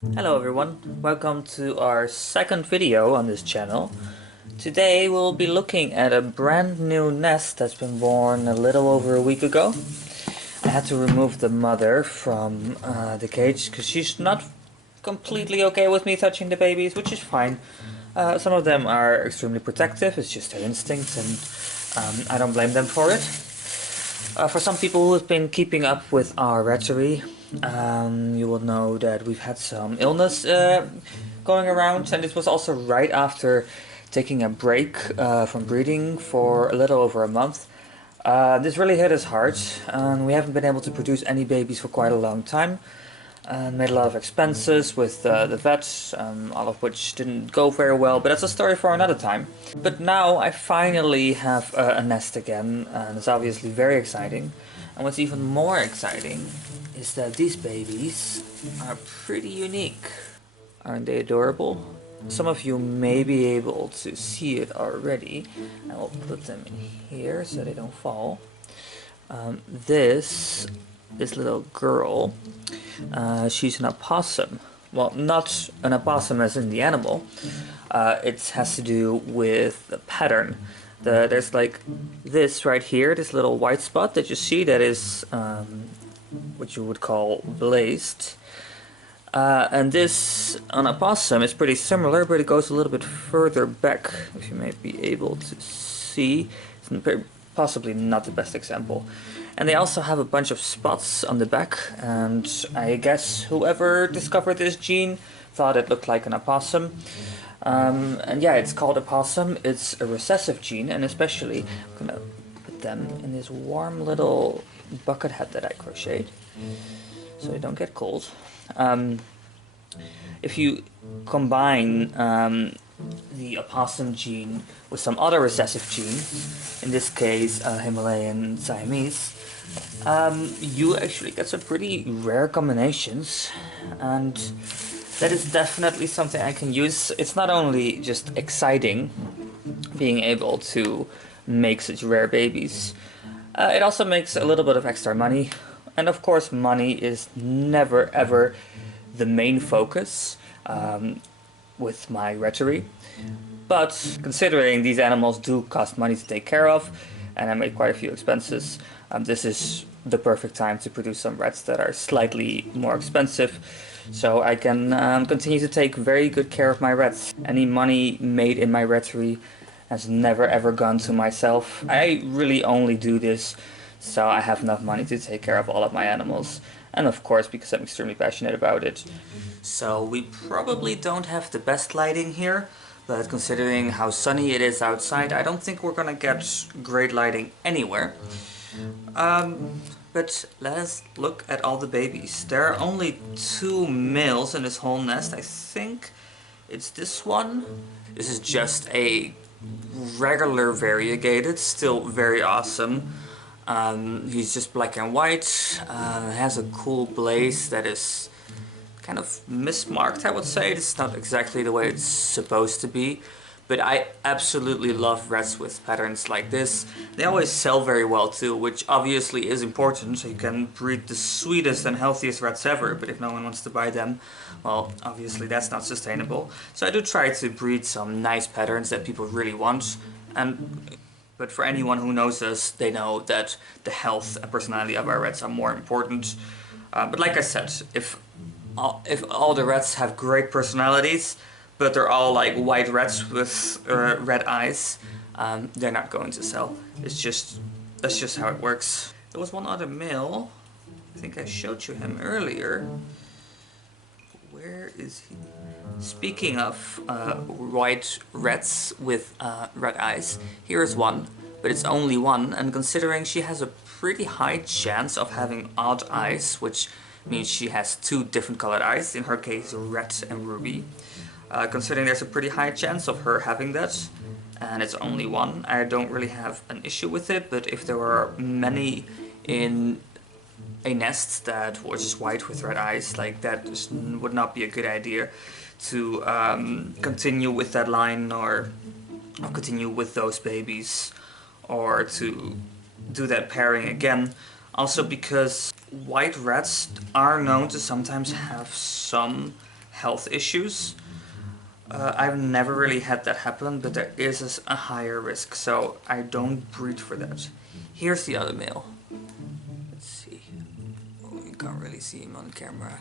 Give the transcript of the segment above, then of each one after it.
Hello everyone, welcome to our second video on this channel. Today we'll be looking at a brand new nest that's been born a little over a week ago. I had to remove the mother from the cage because she's not completely okay with me touching the babies, which is fine. Some of them are extremely protective, it's just their instinct, and I don't blame them for it. For some people who have been keeping up with our rattery, you will know that we've had some illness going around, and it was also right after taking a break from breeding for a little over a month. This really hit us hard, and we haven't been able to produce any babies for quite a long time. And made a lot of expenses with the vets, all of which didn't go very well, but that's a story for another time. But now I finally have a nest again, and it's obviously very exciting. And what's even more exciting is that these babies are pretty unique. Aren't they adorable? Some of you may be able to see it already. I will put them in here so they don't fall. This little girl, she's an opossum. Well, not an opossum as in the animal. It has to do with the pattern. There's like this right here, this little white spot that you see that is what you would call blazed. And this on opossum is pretty similar, but it goes a little bit further back, if you may be able to see. It's possibly not the best example. And they also have a bunch of spots on the back, and I guess whoever discovered this gene thought it looked like an opossum. And yeah, it's called opossum. It's a recessive gene, and especially I'm gonna put them in this warm little bucket hat that I crocheted, so they don't get cold. If you combine the opossum gene with some other recessive gene, in this case Himalayan Siamese, you actually get some pretty rare combinations, and that is definitely something I can use. It's not only just exciting being able to make such rare babies, it also makes a little bit of extra money, and of course money is never ever the main focus with my rattery. But considering these animals do cost money to take care of, and I made quite a few expenses, this is the perfect time to produce some rats that are slightly more expensive, so I can continue to take very good care of my rats. Any money made in my rattery has never ever gone to myself. I really only do this so I have enough money to take care of all of my animals, and of course because I'm extremely passionate about it. So we probably don't have the best lighting here, but considering how sunny it is outside, I don't think we're gonna get great lighting anywhere. But let us look at all the babies. There are only 2 males in this whole nest. I think it's this one. This is just a regular variegated, still very awesome. He's just black and white, has a cool blaze that is kind of mismarked, I would say. It's not exactly the way it's supposed to be, but I absolutely love rats with patterns like this. They always sell very well too, which obviously is important, so you can breed the sweetest and healthiest rats ever, but if no one wants to buy them, well, obviously that's not sustainable. So I do try to breed some nice patterns that people really want, but for anyone who knows us, they know that the health and personality of our rats are more important. But like I said, if all the rats have great personalities, but they're all like white rats with red eyes, they're not going to sell. That's just how it works. There was one other male. I think I showed you him earlier. Where is he? Speaking of white rats with red eyes, here is one, but it's only one, and considering she has a pretty high chance of having odd eyes, which means she has 2 different colored eyes, in her case red and ruby. Considering there's a pretty high chance of her having that, and it's only one, I don't really have an issue with it, but if there were many in a nest that was just white with red eyes, like that just would not be a good idea to continue with that line, or continue with those babies, or to do that pairing again. Also because white rats are known to sometimes have some health issues. I've never really had that happen, but there is a higher risk, so I don't breed for that. Here's the other male. Let's see. Oh, you can't really see him on camera.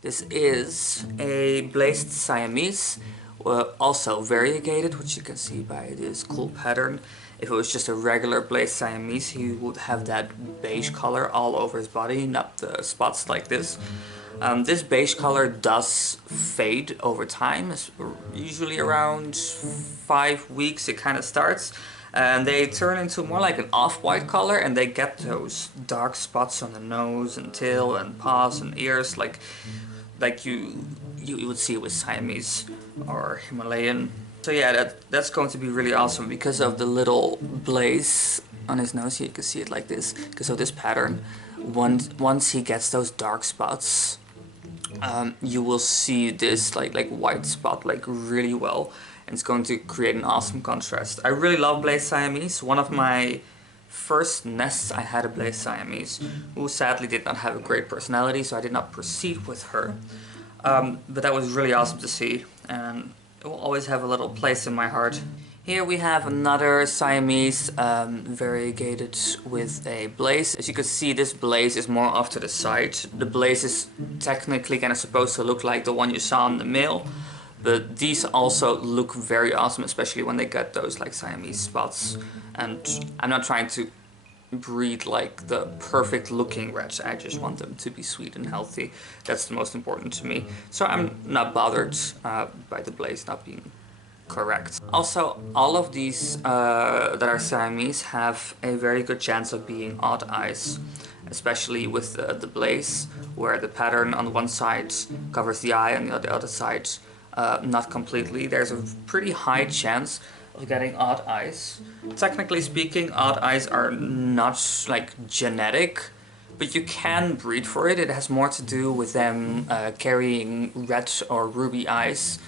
This is a blazed Siamese, also variegated, which you can see by this cool pattern. If it was just a regular blazed Siamese, he would have that beige color all over his body, not the spots like this. This beige color does fade over time. It's usually around 5 weeks it kind of starts. And they turn into more like an off-white color, and they get those dark spots on the nose and tail and paws and ears like you would see with Siamese or Himalayan. So yeah, that's going to be really awesome because of the little blaze on his nose. You can see it like this because of this pattern. Once he gets those dark spots, you will see this like white spot like really well, and it's going to create an awesome contrast. I really love blazed Siamese. One of my first nests I had a blazed Siamese who sadly did not have a great personality, so I did not proceed with her. But that was really awesome to see, and it will always have a little place in my heart. Here we have another Siamese variegated with a blaze. As you can see, this blaze is more off to the side. The blaze is technically kind of supposed to look like the one you saw in the male, but these also look very awesome, especially when they get those like Siamese spots. And I'm not trying to breed like the perfect looking reds, I just want them to be sweet and healthy. That's the most important to me. So I'm not bothered by the blaze not being correct. Also, all of these that are Siamese have a very good chance of being odd eyes, especially with the blaze, where the pattern on one side covers the eye and the other side not completely. There's a pretty high chance of getting odd eyes. Technically speaking, odd eyes are not like genetic, but you can breed for it. It has more to do with them carrying red or ruby eyes.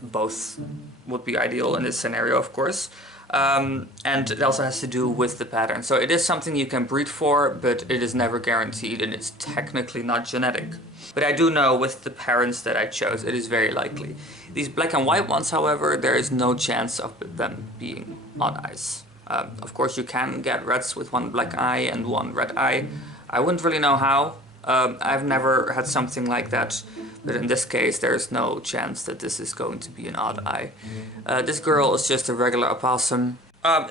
Both would be ideal in this scenario, of course. And it also has to do with the pattern. So it is something you can breed for, but it is never guaranteed, and it's technically not genetic. But I do know with the parents that I chose, it is very likely. These black and white ones, however, there is no chance of them being odd eyes. Of course, you can get reds with one black eye and one red eye. I wouldn't really know how. I've never had something like that. But in this case, there's no chance that this is going to be an odd eye. This girl is just a regular opossum.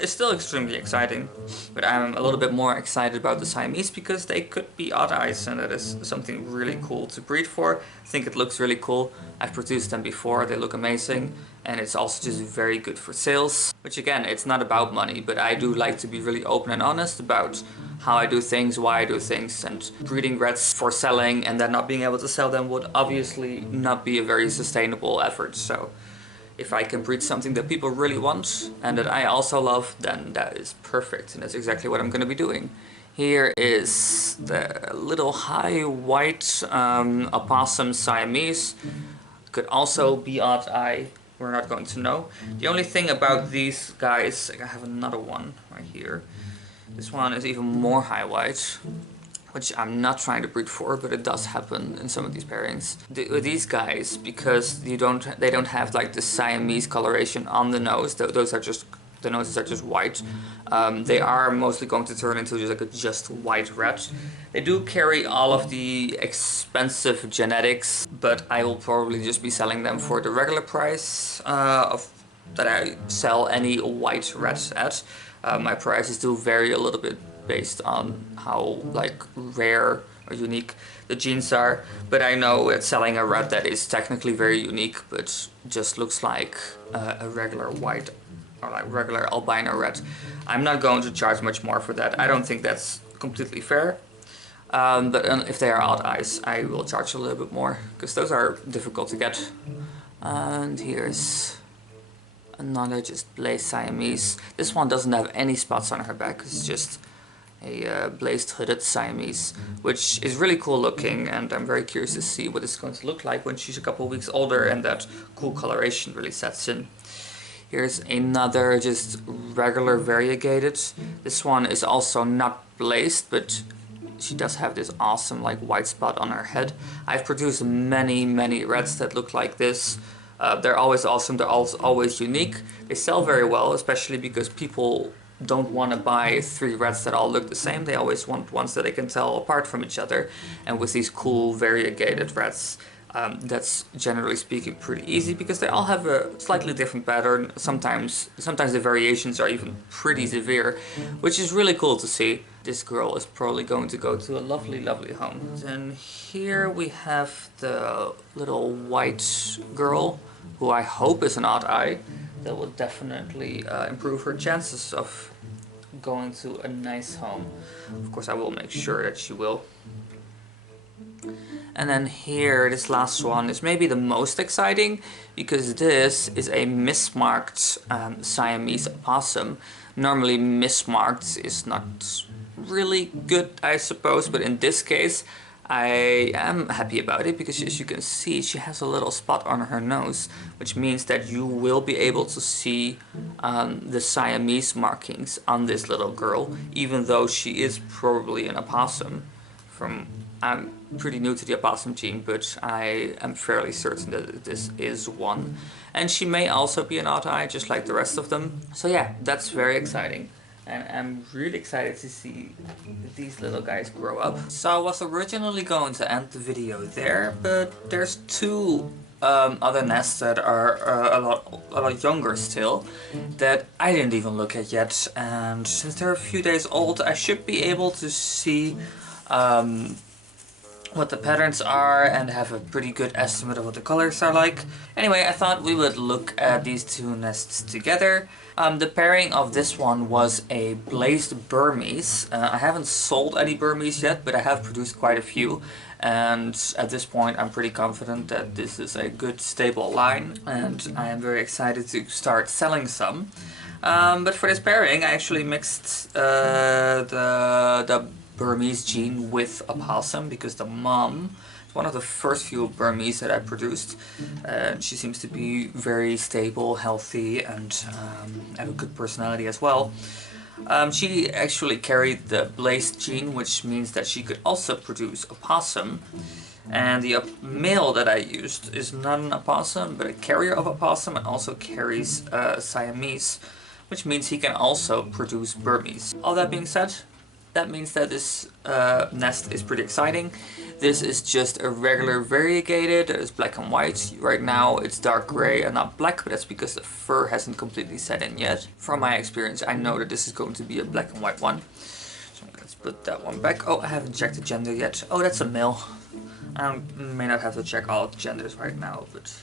It's still extremely exciting, but I'm a little bit more excited about the Siamese because they could be odd eyes, and that is something really cool to breed for. I think it looks really cool. I've produced them before, they look amazing, and it's also just very good for sales. Which again, it's not about money, but I do like to be really open and honest about how I do things, why I do things, and breeding reds for selling and then not being able to sell them would obviously not be a very sustainable effort. So if I can breed something that people really want and that I also love, then that is perfect, and that's exactly what I'm going to be doing. Here is the little high white opossum Siamese. Could also be odd eye, we're not going to know. The only thing about these guys, I have another one right here. This one is even more high white, which I'm not trying to breed for, but it does happen in some of these pairings. These guys, because they don't have like the Siamese coloration on the nose, the noses are just white. They are mostly going to turn into just like a just white red. They do carry all of the expensive genetics, but I will probably just be selling them for the regular price that I sell any white reds at. My prices do vary a little bit based on how like rare or unique the genes are, but I know that selling a red that is technically very unique but just looks like a regular white or like regular albino red, I'm not going to charge much more for that. I don't think that's completely fair. But if they are odd eyes, I will charge a little bit more because those are difficult to get. And here's another just blazed Siamese. This one doesn't have any spots on her back, it's just a blazed hooded Siamese, which is really cool looking, and I'm very curious to see what it's going to look like when she's a couple weeks older and that cool coloration really sets in. Here's another just regular variegated. This one is also not blazed, but she does have this awesome like white spot on her head. I've produced many reds that look like this. They're always awesome, they're always unique. They sell very well, especially because people don't want to buy 3 reds that all look the same. They always want ones that they can tell apart from each other. And with these cool variegated reds, that's generally speaking pretty easy because they all have a slightly different pattern. Sometimes the variations are even pretty severe, which is really cool to see. This girl is probably going to go to a lovely home. Then here we have the little white girl, who I hope is an odd eye. That will definitely improve her chances of going to a nice home. Of course, I will make sure that she will. And then here, this last one is maybe the most exciting, because this is a mismarked Siamese opossum. Normally mismarked is not really good, I suppose, but in this case I am happy about it, because as you can see, she has a little spot on her nose, which means that you will be able to see the Siamese markings on this little girl, even though she is probably an opossum. I'm pretty new to the opossum gene, but I am fairly certain that this is one. And she may also be an odd eye, just like the rest of them. So yeah, that's very exciting. And I'm really excited to see these little guys grow up. So I was originally going to end the video there, but there's 2 other nests that are a lot younger still, that I didn't even look at yet. And since they're a few days old, I should be able to see what the patterns are and have a pretty good estimate of what the colors are like. Anyway, I thought we would look at these 2 nests together. The pairing of this one was a Blazed Burmese. I haven't sold any Burmese yet, but I have produced quite a few. And at this point I'm pretty confident that this is a good stable line, and I am very excited to start selling some. But for this pairing I actually mixed the Burmese gene with opossum, because the mom is one of the first few Burmese that I produced. She seems to be very stable, healthy, and have a good personality as well. She actually carried the Blazed gene, which means that she could also produce opossum. And the male that I used is not an opossum, but a carrier of opossum, and also carries Siamese, which means he can also produce Burmese. All that being said, that means that this nest is pretty exciting. This is just a regular variegated. It's black and white. Right now it's dark gray and not black, but that's because the fur hasn't completely set in yet. From my experience, I know that this is going to be a black and white one. So let's put that one back. Oh, I haven't checked the gender yet. Oh, that's a male. I may not have to check all genders right now, but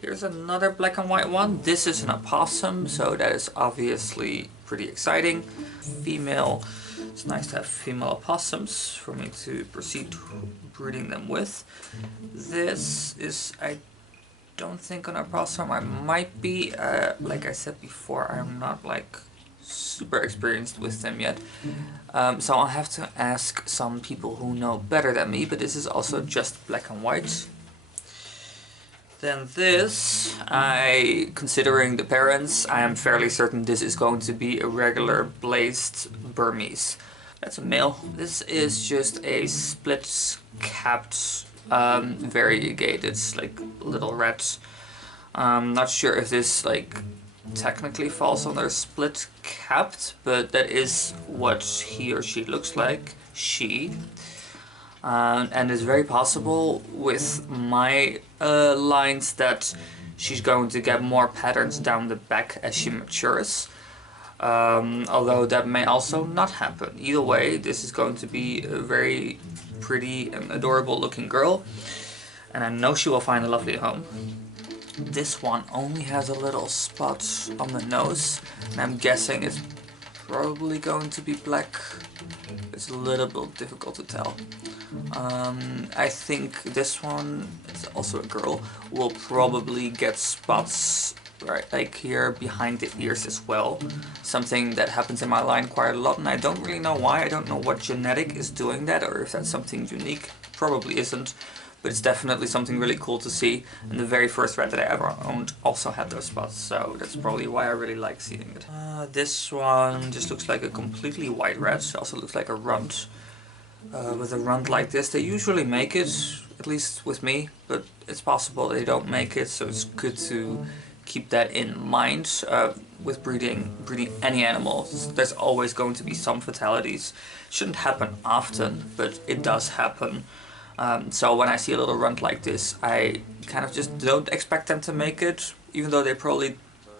here's another black and white one. This is an opossum, so that is obviously pretty exciting. Female. It's nice to have female opossums for me to proceed breeding them with. This is, I don't think, an opossum. I might be, like I said before, I'm not like super experienced with them yet. So I'll have to ask some people who know better than me, but this is also just black and white. Then this, considering the parents, I am fairly certain this is going to be a regular Blazed Burmese. That's a male. This is just a split-capped variegated, like little red. Not sure if this like technically falls under split-capped, but that is what he or she looks like. She. And it's very possible with my lines that she's going to get more patterns down the back as she matures. Although that may also not happen. Either way, this is going to be a very pretty and adorable looking girl, and I know she will find a lovely home. This one only has a little spot on the nose, and I'm guessing it's probably going to be black. It's a little bit difficult to tell. I think this one, it's also a girl, will probably get spots right like here behind the ears as well. Something that happens in my line quite a lot, and I don't really know why. I don't know what genetic is doing that, or if that's something unique. Probably isn't, but it's definitely something really cool to see. And the very first red that I ever owned also had those spots, so that's probably why I really like seeing it. This one just looks like a completely white red. It also looks like a runt. with a runt like this. They usually make it, at least with me, but it's possible they don't make it, so it's good to keep that in mind. With breeding any animals, there's always going to be some fatalities. Shouldn't happen often, but it does happen. So when I see a little runt like this, I kind of just don't expect them to make it, even though they probably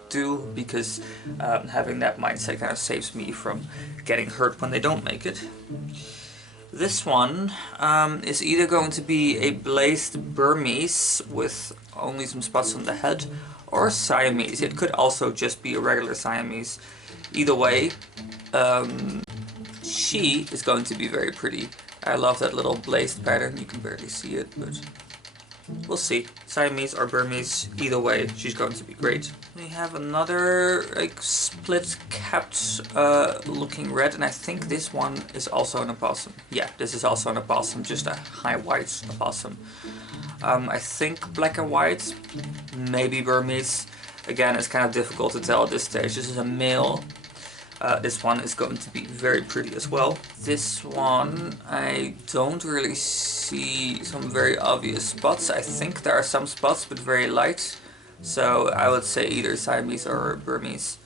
do, because having that mindset kind of saves me from getting hurt when they don't make it. This one is either going to be a blazed Burmese with only some spots on the head, or Siamese. It could also just be a regular Siamese. Either way, she is going to be very pretty. I love that little blazed pattern. You can barely see it, but we'll see. Siamese or Burmese, either way, she's going to be great. We have another like split-capped looking red, and I think this one is also an opossum. Yeah, this is also an opossum, just a high white opossum. I think black and white, maybe Burmese. Again, it's kind of difficult to tell at this stage. This is a male. This one is going to be very pretty as well. This one, I don't really see some very obvious spots. I think there are some spots, but very light. So I would say either Siamese or Burmese.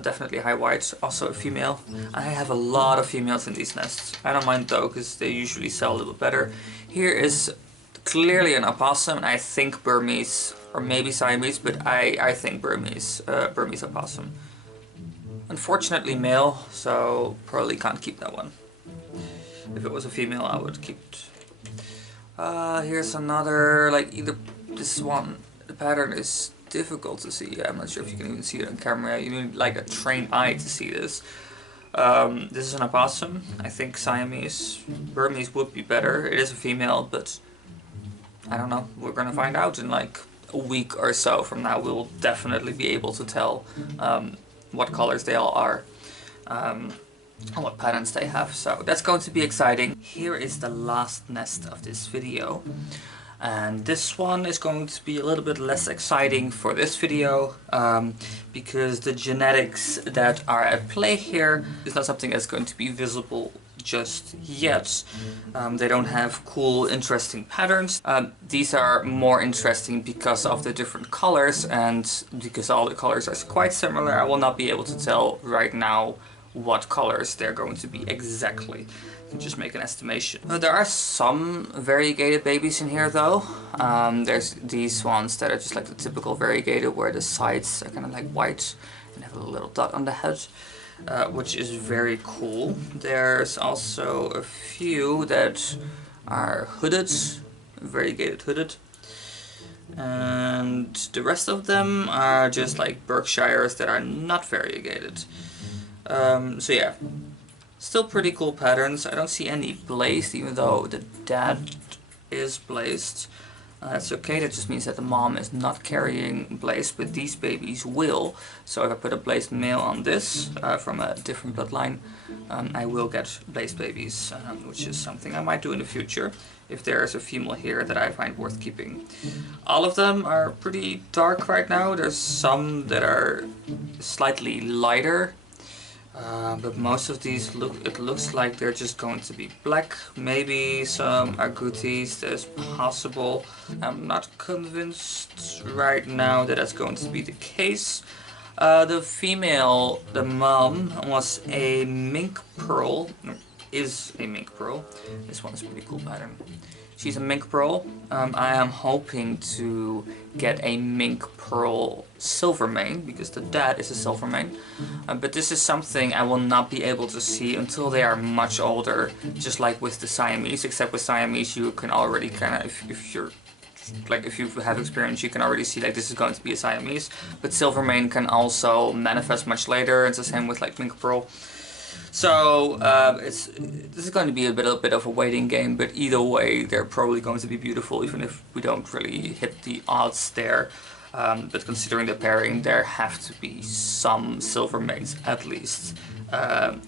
Definitely high white, also a female. I have a lot of females in these nests. I don't mind though, because they usually sell a little better. Here is clearly an opossum, and I think Burmese, or maybe Siamese, but I think Burmese opossum. Unfortunately male, so probably can't keep that one. If it was a female, I would keep it. Here's another, like either this one, the pattern is difficult to see. I'm not sure if you can even see it on camera. You need like a trained eye to see this. This is an opossum, I think Siamese. Burmese would be better. It is a female, but I don't know. We're gonna find out in like a week or so from now. We will definitely be able to tell what colors they all are, and what patterns they have. So that's going to be exciting. Here is the last nest of this video. And this one is going to be a little bit less exciting for this video, because the genetics that are at play here is not something that's going to be visible just yet. They don't have cool, interesting patterns. These are more interesting because of the different colors, and because all the colors are quite similar. I will not be able to tell right now what colors they're going to be exactly. You can just make an estimation. There are some variegated babies in here though. There's these ones that are just like the typical variegated, where the sides are kind of like white and have a little dot on the head, which is very cool. There's also a few that are hooded, variegated hooded. And the rest of them are just like Berkshires that are not variegated. So yeah, still pretty cool patterns. I don't see any blazed, even though the dad is blazed. That's okay, that just means that the mom is not carrying blazed, but these babies will. So if I put a blazed male on this from a different bloodline, I will get blazed babies, which is something I might do in the future if there's a female here that I find worth keeping. All of them are pretty dark right now. There's some that are slightly lighter. But most of these it looks like they're just going to be black. Maybe some agoutis, that's possible. I'm not convinced right now that that's going to be the case. The female, the mom, was a mink pearl, is a mink pearl. This one is a pretty cool pattern. She's a mink pearl. I am hoping to get a mink pearl silver mane, because the dad is a silver mane. But this is something I will not be able to see until they are much older, just like with the Siamese, except with Siamese you can already kind of, if you have experience, you can already see like this is going to be a Siamese. But silver mane can also manifest much later. It's the same with like mink pearl. So this is going to be a bit of a waiting game, but either way they're probably going to be beautiful, even if we don't really hit the odds there. But considering the pairing, there have to be some silver manes at least,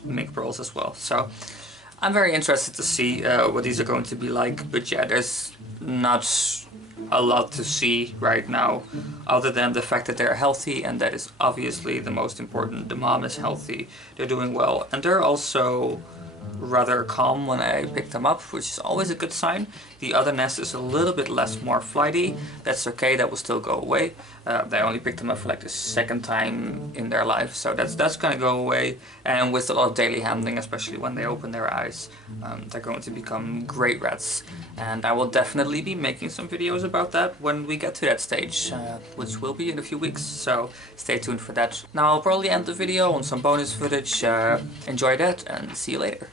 mink pearls as well. So I'm very interested to see what these are going to be like. But yeah, there's not a lot to see right now, other than the fact that they're healthy, and that is obviously the most important. The mom is healthy, they're doing well, and they're also rather calm when I picked them up, which is always a good sign. The other nest is a little bit more flighty. That's okay, that will still go away. They only picked them up for like the second time in their life, so that's gonna go away. And with a lot of daily handling, especially when they open their eyes, they're going to become great rats. And I will definitely be making some videos about that when we get to that stage, which will be in a few weeks, so stay tuned for that. Now I'll probably end the video on some bonus footage. Enjoy that and see you later.